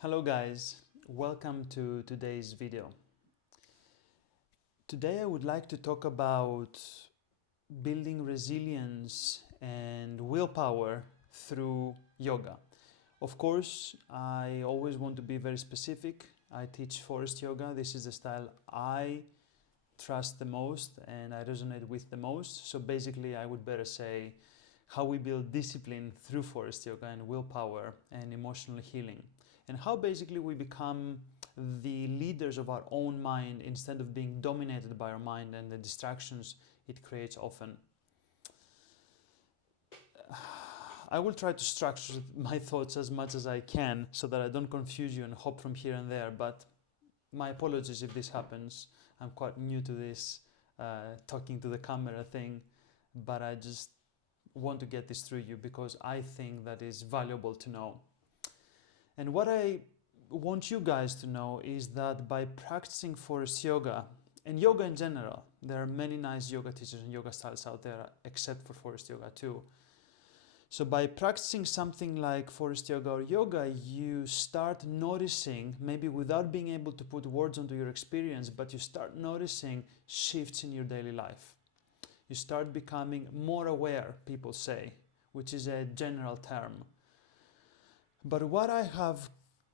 Hello guys, welcome to today's video. Today I would like to talk about building resilience and willpower through yoga. Of course, I always want to be very specific. I teach forest yoga. This is the style I trust the most and I resonate with the most. So basically, I would better say how we build discipline through forest yoga and willpower and emotional healing, and how basically we become the leaders of our own mind instead of being dominated by our mind and the distractions it creates often. I will try to structure my thoughts as much as I can so that I don't confuse you and hop from here and there, but my apologies if this happens. I'm quite new to this talking to the camera thing, but I just want to get this through you because I think that is valuable to know. And what I want you guys to know is that by practicing forest yoga and yoga in general, there are many nice yoga teachers and yoga styles out there except for forest yoga too. So by practicing something like forest yoga or yoga, you start noticing, maybe without being able to put words onto your experience, but you start noticing shifts in your daily life. You start becoming more aware, people say, which is a general term. But what I have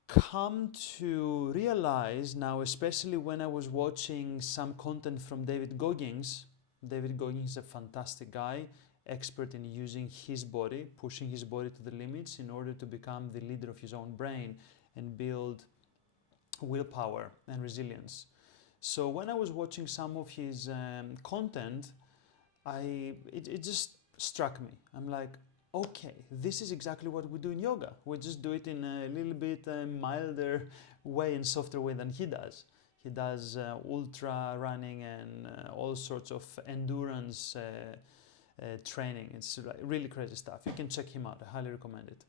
come to realize now, especially when I was watching some content from David Goggins is a fantastic guy, expert in using his body, pushing his body to the limits in order to become the leader of his own brain and build willpower and resilience. So when I was watching some of his content, it just struck me. I'm like, okay, this is exactly what we do in yoga. We just do it in a little bit milder way and softer way than he does. He does ultra running and all sorts of endurance training. It's really crazy stuff. You can check him out. I highly recommend it.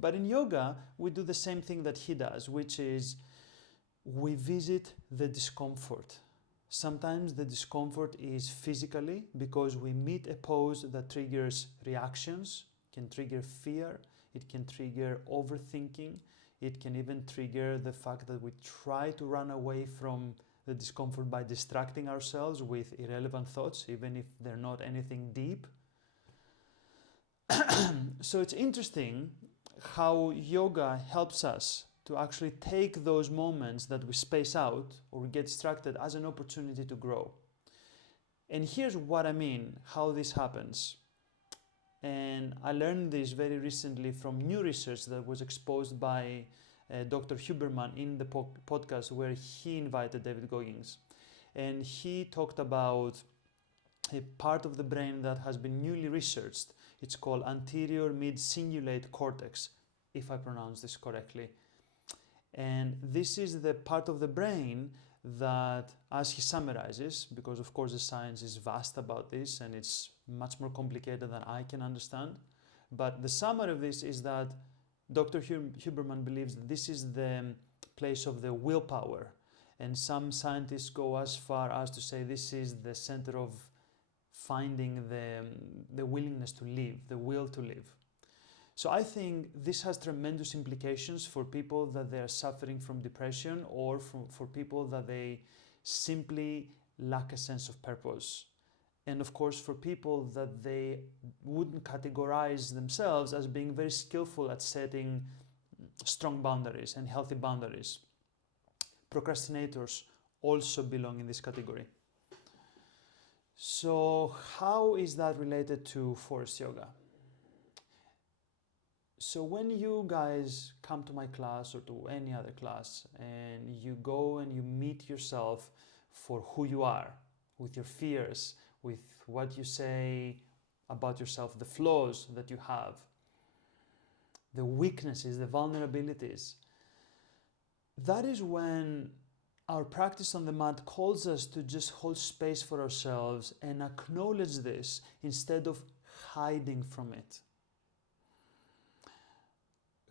But in yoga, we do the same thing that he does, which is we visit the discomfort. Sometimes the discomfort is physically because we meet a pose that triggers reactions, can trigger fear, it can trigger overthinking, it can even trigger the fact that we try to run away from the discomfort by distracting ourselves with irrelevant thoughts, even if they're not anything deep. So it's interesting how yoga helps us to actually take those moments that we space out or get distracted as an opportunity to grow. And here's what I mean, how this happens. And I learned this very recently from new research that was exposed by Dr. Huberman in the podcast where he invited David Goggins. And he talked about a part of the brain that has been newly researched. It's called anterior mid-cingulate cortex, if I pronounce this correctly. And this is the part of the brain that, as he summarizes, because of course the science is vast about this and it's much more complicated than I can understand, but the summary of this is that Dr. Huberman believes that this is the place of the willpower, and some scientists go as far as to say this is the center of finding the willingness to live, the will to live. So I think this has tremendous implications for people that they are suffering from depression or for people that they simply lack a sense of purpose. And of course, for people that they wouldn't categorize themselves as being very skillful at setting strong boundaries and healthy boundaries. Procrastinators also belong in this category. So how is that related to forest yoga? So when you guys come to my class or to any other class and you go and you meet yourself for who you are, with your fears, with what you say about yourself, the flaws that you have, the weaknesses, the vulnerabilities, that is when our practice on the mat calls us to just hold space for ourselves and acknowledge this instead of hiding from it.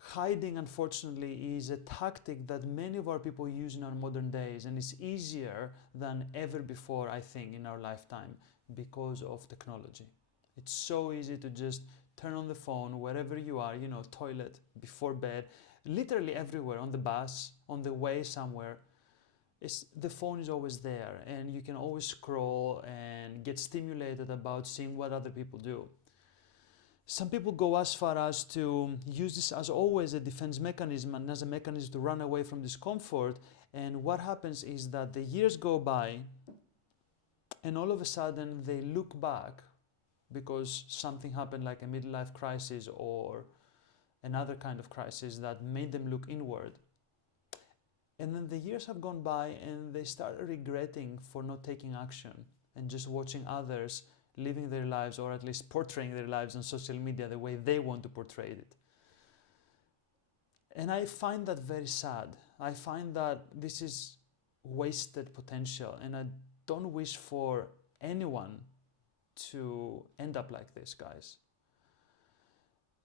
Hiding, unfortunately, is a tactic that many of our people use in our modern days, and it's easier than ever before, I think, in our lifetime because of technology. It's so easy to just turn on the phone wherever you are, toilet, before bed, literally everywhere, on the bus, on the way somewhere. The phone is always there, and you can always scroll and get stimulated about seeing what other people do. Some people go as far as to use this as always a defense mechanism and as a mechanism to run away from discomfort. And what happens is that the years go by, and all of a sudden they look back because something happened, like a midlife crisis or another kind of crisis that made them look inward. And then the years have gone by and they start regretting for not taking action and just watching others living their lives, or at least portraying their lives on social media the way they want to portray it. And I find that very sad. I find that this is wasted potential, and I don't wish for anyone to end up like this, guys.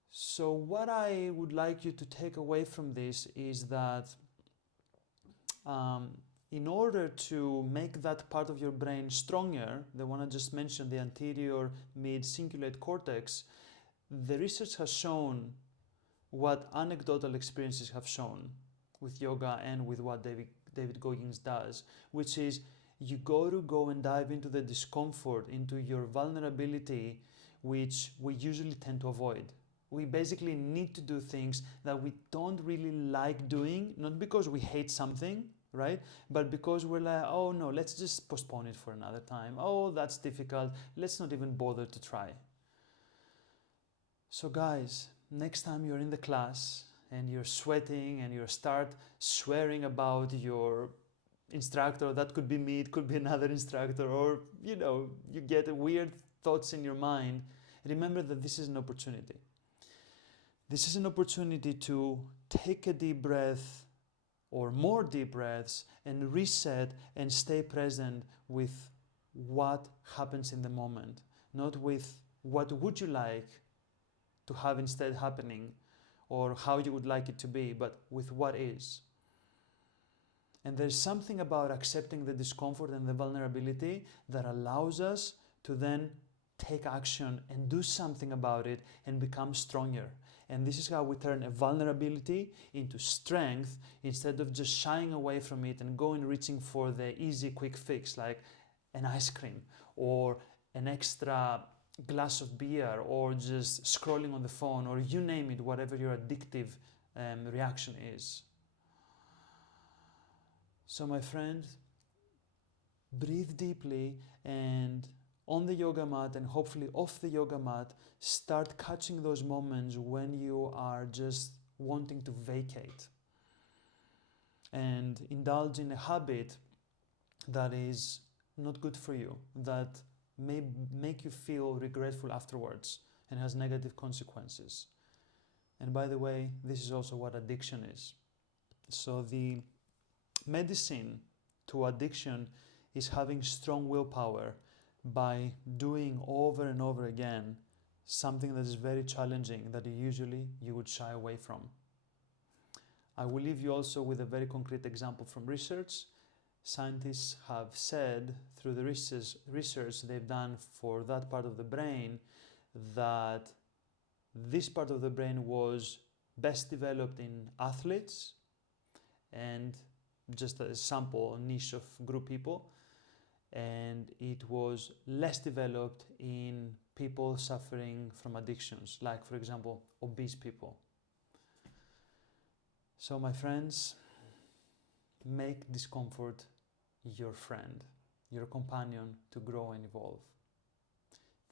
So what I would like you to take away from this is that in order to make that part of your brain stronger, the one I just mentioned, the anterior mid-cingulate cortex, the research has shown what anecdotal experiences have shown with yoga and with what David Goggins does, which is you go and dive into the discomfort, into your vulnerability, which we usually tend to avoid. We basically need to do things that we don't really like doing, not because we hate something, right? But because we're like, oh no, let's just postpone it for another time. Oh, that's difficult. Let's not even bother to try. So guys, next time you're in the class and you're sweating and you start swearing about your instructor, that could be me, it could be another instructor, or you get weird thoughts in your mind, remember that this is an opportunity. This is an opportunity to take a deep breath or more deep breaths and reset and stay present with what happens in the moment, not with what would you like to have instead happening or how you would like it to be, but with what is. And there's something about accepting the discomfort and the vulnerability that allows us to then take action and do something about it and become stronger. And this is how we turn a vulnerability into strength instead of just shying away from it and going reaching for the easy quick fix like an ice cream or an extra glass of beer or just scrolling on the phone, or you name it, whatever your addictive reaction is. So my friend, breathe deeply, and on the yoga mat and hopefully off the yoga mat, start catching those moments when you are just wanting to vacate and indulge in a habit that is not good for you, that may make you feel regretful afterwards and has negative consequences. And by the way, this is also what addiction is. So the medicine to addiction is having strong willpower by doing over and over again something that is very challenging that you would shy away from. I will leave you also with a very concrete example from research. Scientists have said through the research they've done for that part of the brain that this part of the brain was best developed in athletes and just a sample, a niche of group people, and it was less developed in people suffering from addictions, like for example obese people. So my friends, make discomfort your friend, your companion to grow and evolve.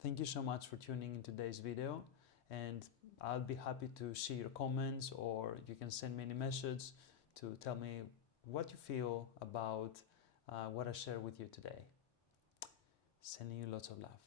Thank you so much for tuning in today's video, and I'll be happy to see your comments, or you can send me any message to tell me what you feel about what I shared with you today. Sending you lots of love.